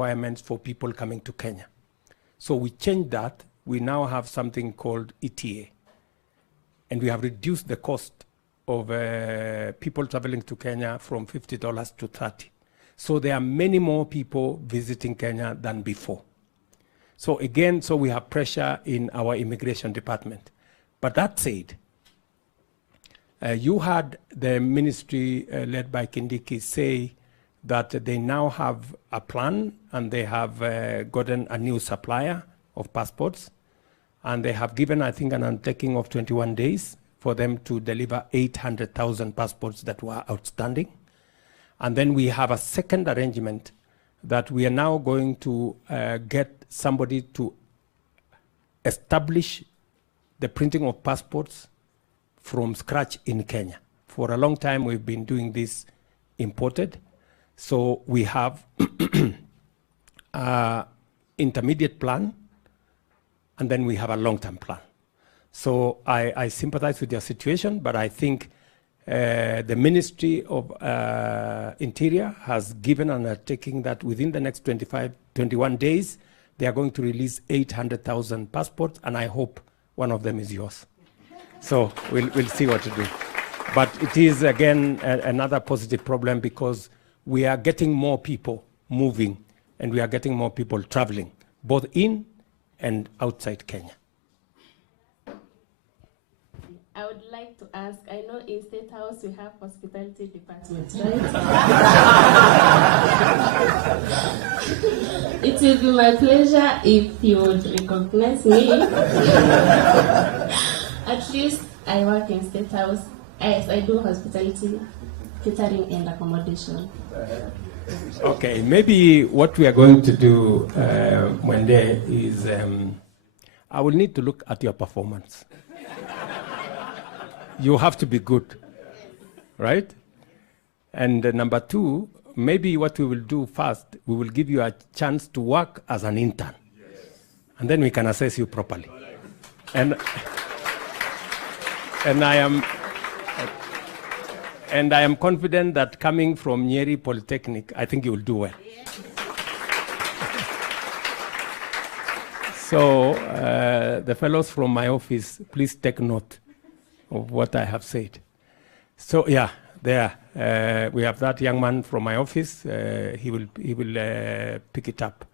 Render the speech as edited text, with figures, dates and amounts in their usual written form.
requirements for people coming to Kenya. So we changed that. We now have something called ETA. And we have reduced the cost of people traveling to Kenya from $50 to $30. So there are many more people visiting Kenya than before. So again, so we have pressure in our immigration department. But that said, you had the ministry led by Kindiki say that they now have a plan and they have gotten a new supplier of passports. And they have given, I think, an undertaking of 21 days for them to deliver 800,000 passports that were outstanding. And then we have a second arrangement that we are now going to get somebody to establish the printing of passports from scratch in Kenya. For a long time, we've been doing this imported. So we have an intermediate plan, and then we have a long-term plan. So I sympathize with your situation, but I think the Ministry of Interior has given an undertaking that within the next 21 days, they are going to release 800,000 passports, and I hope one of them is yours. So we'll see what to do. But it is, again, another positive problem because we are getting more people moving, and we are getting more people traveling, both in and outside Kenya. I would like to ask, I know in State House we have hospitality department, right? It will be my pleasure if you would recognize me. At least I work in State House. Yes, I do hospitality, catering and accommodation. Okay, maybe what we are going to do one day is I will need to look at your performance. You have to be good, right? And number two, maybe what we will do first, we will give you a chance to work as an intern. Yes. And then we can assess you properly. And I am confident that coming from Nyeri Polytechnic, I think you will do well. Yeah. So the fellows from my office, please take note of what I have said. So yeah, there we have that young man from my office. He will pick it up.